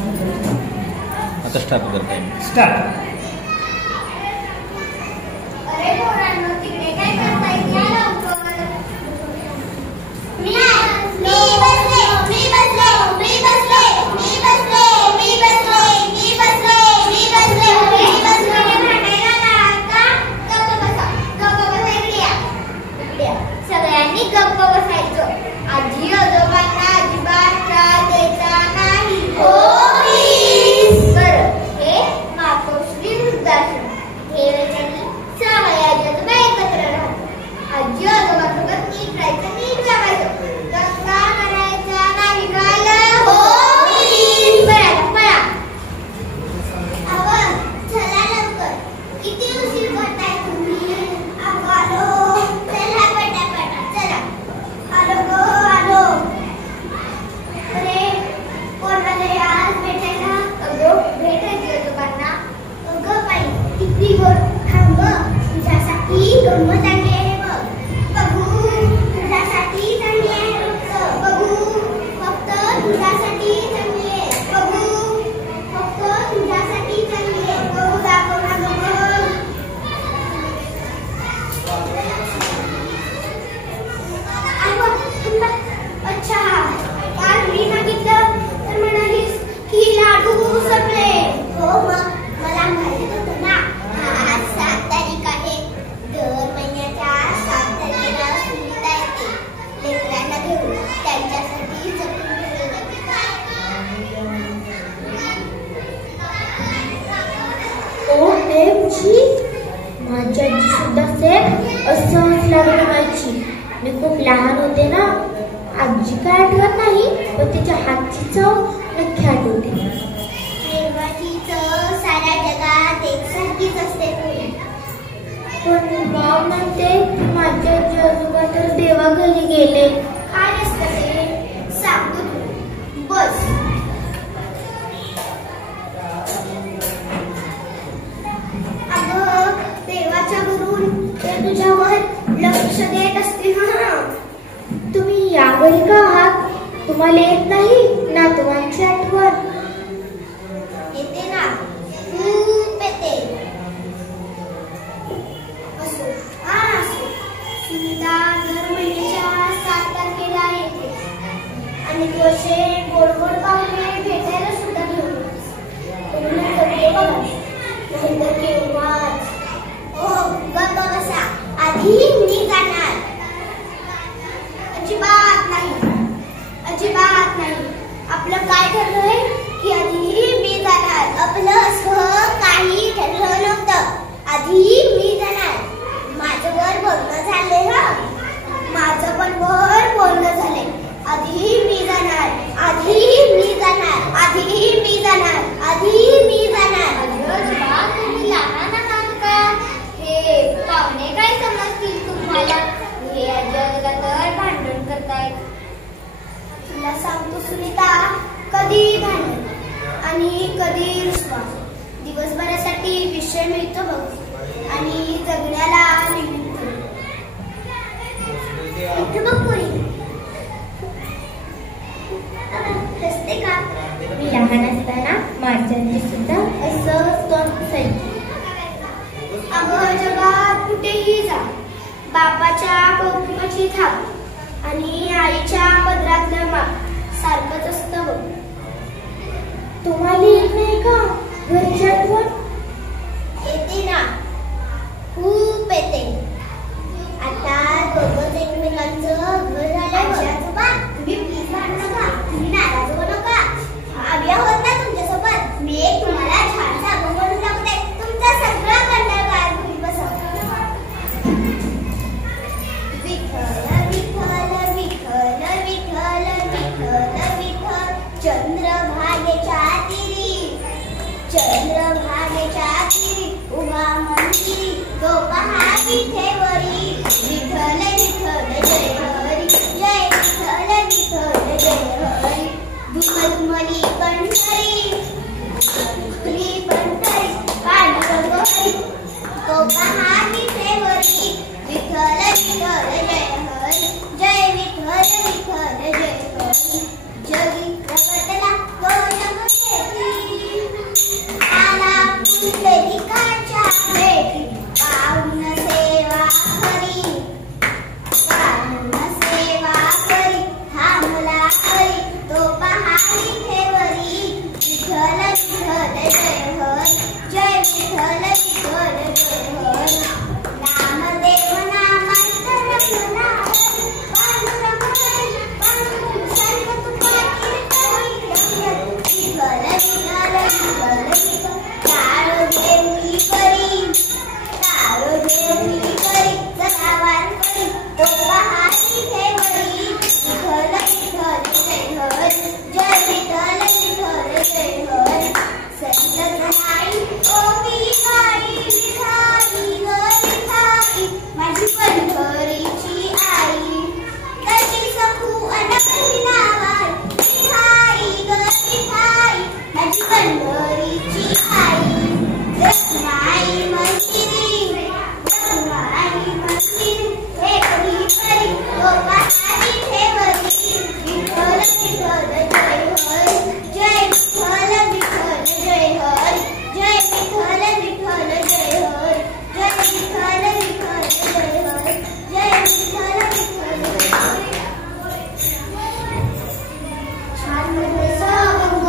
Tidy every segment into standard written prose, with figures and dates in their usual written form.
आता स्टार्ट करताय. स्टार्ट. अरे पोरांनो, तिकडे काय करताय? या लवकर. मी बसले. भांडायला लागला का? गप्प बसा. इकडे. सगळ्यांनी गप्प बसायचं. आजी आजोबांना अजिबात त्रास द्यायचा नाही. हो प्लीज. बरं, हे मातोश्री वृद्धाश्रम. हे वेळेला सवय आजी आजोबा एकत्र राहतात. आजी आजोबासोबत नीट राहायचं, नीट वागायचं. दंगा करायचा नाही. कळलं? हो प्लीज. बरं, पळा. अगं, चला लवकर. किती उशीर करताय तुम्ही? आलो. चला पटापटा, चला. आलो गो, आलो. अरे, कोण आलंय आज भेटायला? अगं, भेटायचं आजोबांना. अगं बाई, किती गोड. थांब, तुझ्यासाठी गंमत आणली आहे बघ. बघू, तुझ्यासाठी चांगली आहे फक्त. बघू, फक्त तुझ्यासाठी चांगली आहे. बघू, फक्त तुझ्यासाठी चांगली आहे. बघू, दाखव ना गं. अच्छा, काल मी मागितलं तर म्हणालीस की लाडू संपले. हो, मग मला माहित होतं ना. आज 7 तारीख आहे. दर महिन्याच्या 7 तारखेला सुनीता येते लेकरांना घेऊन. त्यांच्यासाठी जपून ठेवलेलं. OMG, माझी आजी सुद्धा सेम असंच लाडू बनवायची. मी खूप लहान होते ना. आजी काय आठवत नाही, पण तिच्या हातची चव नक्की आठवते. देवाची चव साऱ्या जगात एकसारखीच असते. पण बाब म्हणते माझे आजी आजोबा तर देवाघरी गेले. काय असतं ते सांगतो तुला. बस. अगं, देवाच्या घरून ते तुझ्यावर लक्ष देत असते ना. तुम्ही यावरी का आहात? तुम्हाला येत नाही नातवांची आठवण? येते ना, खूप येते. असो, असो. सुनीता दर महिन्याच्या 7 तारखेला येते. आणि तू असे गोड गोड पाहुणे भेटायला सुद्धा घेऊन येतेस. म्हणून कधी बघा, नाहीतर केव्हाच. हो, गप्प बसा. आधी मी जाणार. अजिबात नाही. आपलं काय ठरलंय की आधी मी जाणार. आपलं असं काही ठरलं नव्हतं. आधी मी जाणार. माझं वर बोलणं झालंय ना. माझं पण वर बोलणं झालंय. आधी मी जाणार. तुम्ही लहान आहात का? हे पाहुणे काय समजतील तुम्हाला? हे आजी आजोबा तर भांडण करतायत. तुला सांगतो सुनीता, कधी भांडण आणि कधी रुसवा. दिवसभरासाठी विषय मिळतो बघ, आणि जगण्याला निमित्त. इथं बघ पोरी, हसते का? मी लहान असताना माझी आजी सुद्धा असंच तोंड पुसायची. अगं, जगात कुठेही जा, बापाच्या कौतुकाची थाप आणि आईच्या पदरातलं माप सारखंच असतं बघ. तुम्हाला येत नाही का घरची आठवण? येते ना, खूप येते. आता दोघंच एकमेकांचं घर झालं. आजोबा, तुम्ही प्लीज भांडू नका. तुम्ही नाराज होऊ नका. आम्ही आहोत ना तुमच्यासोबत. मी एक तुम्हाला छानसा अभंग म्हणून दाखवते. तुमचा सगळा कंटाळा गायब होईल. बसा. विठ्ठल विठ्ठल विठ्ठल विठ्ठल विठ्ठल विठ्ठल चंद्रभागेच्या तिरी उभा मंदिरी तो पहा विठेवरी. विठ्ठल विठ्ठल जय हरी, जय विठ्ठल विठ्ठल जय हरी. दुमली पंढरी पांडुरंगरी तो पहा विठेवरी. विठ्ठल विठ्ठल जय हरी, जय विठ्ठल विठ्ठल जय हरी. जगी प्रगटला तो जगते नाही ओ विठाई विठाई ग विठाई माझी पंढरीची आई तशी सखू अन बहिणाबाई विठाई ग विठाई माझी पंढरीची आई रखमाई मंदिरी रखमाई मंदिरी हे कधी तरी लोकांनी ठेवली विठ्ठल विठ्ठल जय हरी जय विठ्ठल विठ्ठल जय हरी जय विठ्ठल विठ्ठल जय हरी जय विठ्ठल विठ्ठल जय हरी जय विठ्ठल विठ्ठल जय हरी छान म्हणतेस अभंग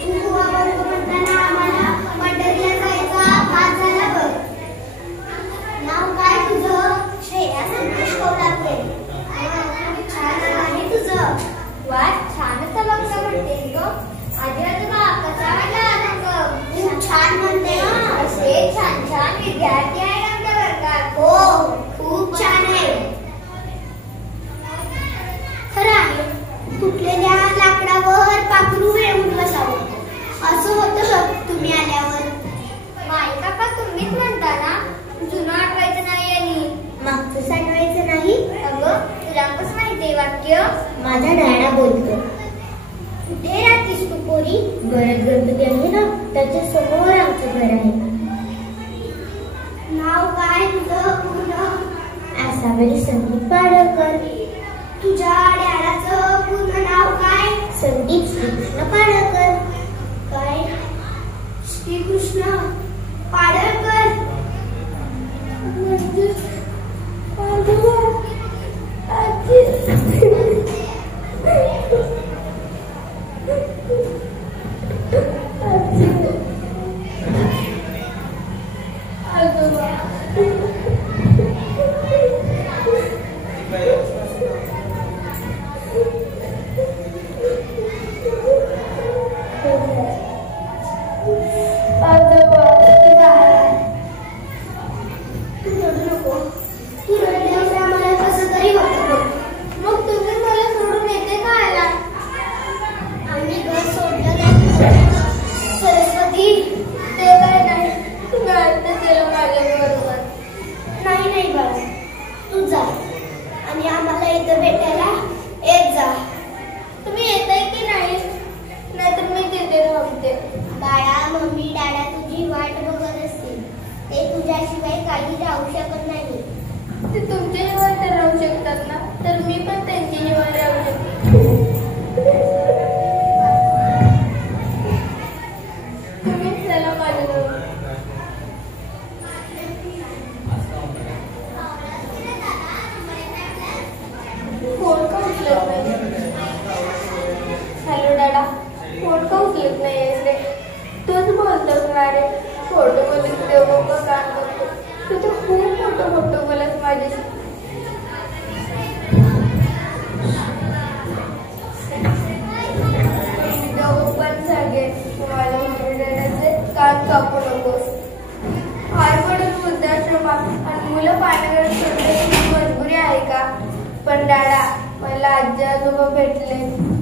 तू अभंग म्हणताना आम्हाला पंढरीला जायचा भाग झाला बघ नाव काय तुझं श्रेया संतोष कोल्हापुरे छान आहे तुझं वा छानच अभंग म्हणतेस ग आजी आजोबा कसा वाटला अभंग खूप छान म्हणते असे छान छान विद्यार्थी आहेत आमच्या वर्गात हो खूप छान आहे खरं आहे तुटलेल्या लाकडावर पाखरू वेळून बसावं असं होतं बघ तुम्ही आल्यावर माई काका तुम्हीच म्हणता ना जुनं आठवायचं नाही आणि मागचं साठवायचं नाही अगं तुला कसं माहितीये वाक्य माझा डॅडा बोलतो कुठे राहतीस तू पोरी घरात गणपती आहे ना त्याच्या समोर आमचं घर आहे नाव काय तुझं पूर्ण आसावरी संदीप पाडळकर तुझ्या डॅडाचं पूर्ण नाव काय संदीप श्रीकृष्ण पाडळकर काय श्रीकृष्ण पाडळकर मजबुरी आहे का पण दादा मला आजी आजोबा भेटले